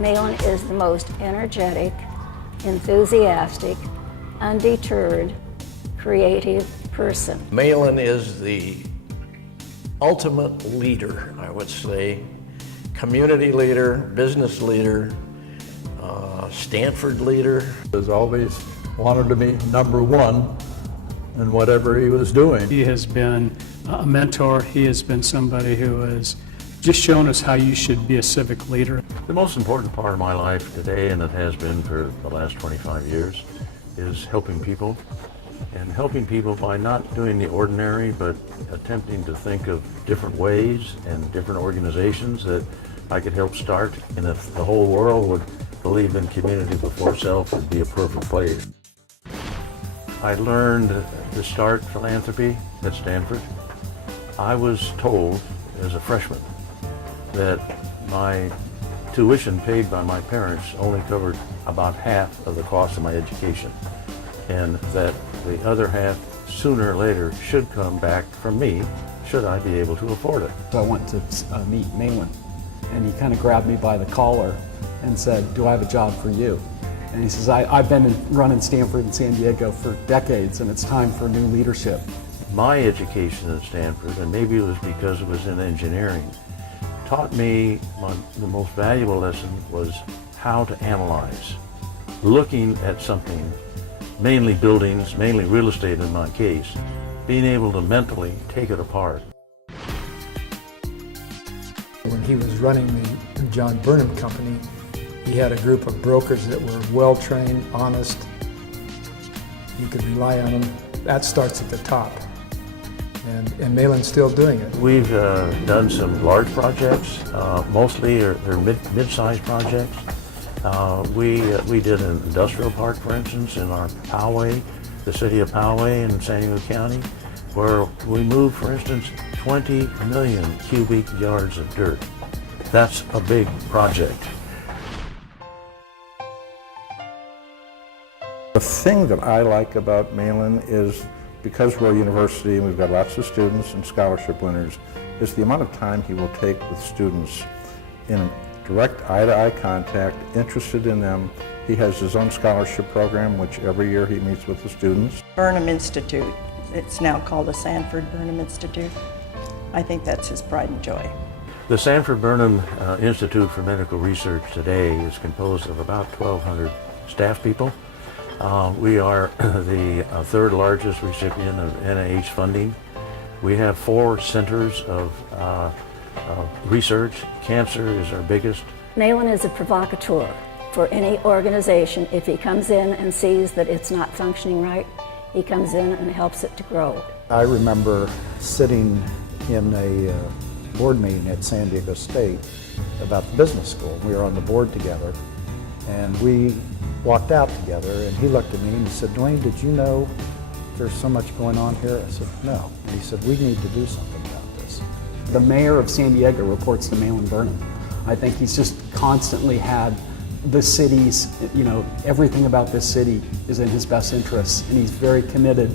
Malin is the most energetic, enthusiastic, undeterred, creative person. Malin is the ultimate leader, I would say. Community leader, business leader, Stanford leader. Has always wanted to be number one in whatever he was doing. He has been a mentor. He has been somebody who has just shown us how you should be a civic leader. The most important part of my life today, and it has been for the last 25 years, is helping people. And helping people by not doing the ordinary, but attempting to think of different ways and different organizations that I could help start. And if the whole world would believe in community before self, it'd be a perfect place. I learned to start philanthropy at Stanford. I was told as a freshman that my tuition paid by my parents only covered about half of the cost of my education, and that the other half, sooner or later, should come back from me, should I be able to afford it. So I went to meet Malin, and he kind of grabbed me by the collar and said, "Do I have a job for you?" And he says, I've been running Stanford and San Diego for decades, and it's time for new leadership. My education at Stanford, and maybe it was because it was in engineering, taught me the most valuable lesson was how to analyze. Looking at something, mainly buildings, mainly real estate in my case, being able to mentally take it apart. When he was running the John Burnham company, he had a group of brokers that were well-trained, honest. You could rely on them. That starts at the top. And Malin's still doing it. We've done some large projects, mostly they're mid-sized projects. We did an industrial park, for instance, in our Poway, the city of Poway in San Diego County, where we moved, for instance, 20 million cubic yards of dirt. That's a big project. The thing that I like about Malin is, because we're a university and we've got lots of students and scholarship winners, is the amount of time he will take with students in direct eye-to-eye contact, interested in them. He has his own scholarship program, which every year he meets with the students. Burnham Institute. It's now called the Stanford Burnham Institute. I think that's his pride and joy. The Stanford Burnham Institute for Medical Research today is composed of about 1,200 staff people. We are the third largest recipient of NIH funding. We have 4 centers of research. Cancer is our biggest. Malin is a provocateur for any organization. If he comes in and sees that it's not functioning right, he comes in and helps it to grow. I remember sitting in a board meeting at San Diego State about the business school. We were on the board together, and we walked out together, and he looked at me and he said, "Dwayne, did you know there's so much going on here?" I said, "No." And he said, "We need to do something about this." The mayor of San Diego reports to Malin Burnham. I think he's just constantly had the city's, everything about this city is in his best interests, and he's very committed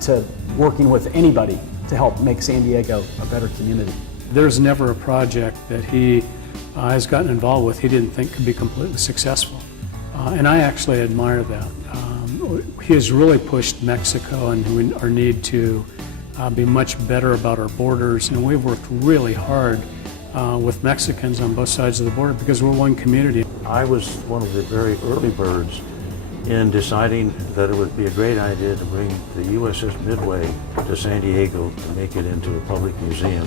to working with anybody to help make San Diego a better community. There's never a project that he has gotten involved with he didn't think could be completely successful. And I actually admire that. He has really pushed Mexico and our need to be much better about our borders, and we've worked really hard with Mexicans on both sides of the border because we're one community. I was one of the very early birds in deciding that it would be a great idea to bring the USS Midway to San Diego to make it into a public museum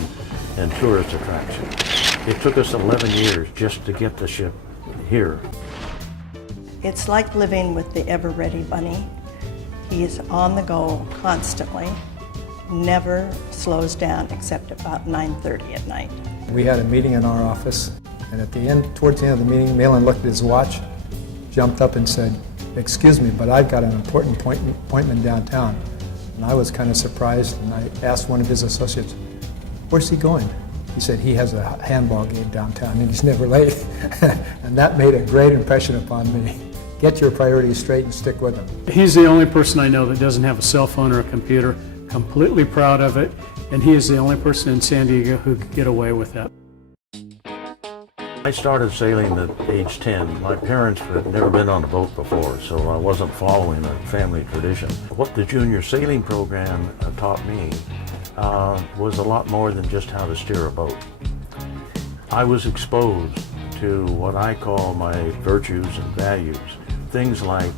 and tourist attraction. It took us 11 years just to get the ship here. It's like living with the ever-ready bunny. He is on the go constantly, never slows down except about 9:30 at night. We had a meeting in our office, and towards the end of the meeting, Malin looked at his watch, jumped up and said, "Excuse me, but I've got an important appointment downtown. And I was kind of surprised, and I asked one of his associates, "Where's he going?" He said he has a handball game downtown and he's never late. And that made a great impression upon me. Get your priorities straight and stick with them. He's the only person I know that doesn't have a cell phone or a computer, completely proud of it, and he is the only person in San Diego who could get away with that. I started sailing at age 10. My parents had never been on a boat before, so I wasn't following a family tradition. What the junior sailing program taught me was a lot more than just how to steer a boat. I was exposed to what I call my virtues and values, things like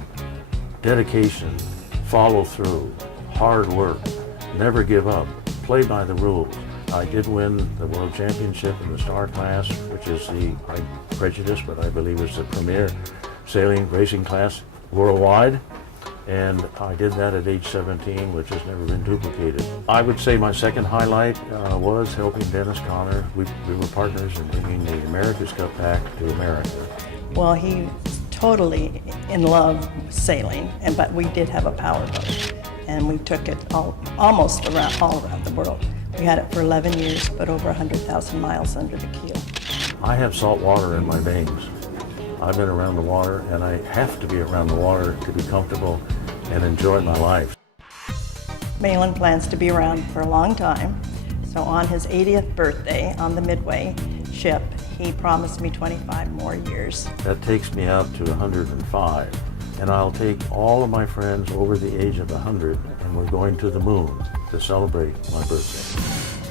dedication, follow through, hard work, never give up, play by the rules. I did win the World Championship in the Star Class, which is I'm prejudiced, but I believe it's the premier sailing racing class worldwide. And I did that at age 17, which has never been duplicated. I would say my second highlight was helping Dennis Conner. We were partners in bringing the America's Cup back to America. Well, he was totally in love with sailing, but we did have a power boat, and we took it almost all around the world. We had it for 11 years, but over 100,000 miles under the keel. I have salt water in my veins. I've been around the water, and I have to be around the water to be comfortable and enjoy my life. Malin plans to be around for a long time, so on his 80th birthday on the Midway ship, he promised me 25 more years. That takes me out to 105, and I'll take all of my friends over the age of 100, and we're going to the moon to celebrate my birthday.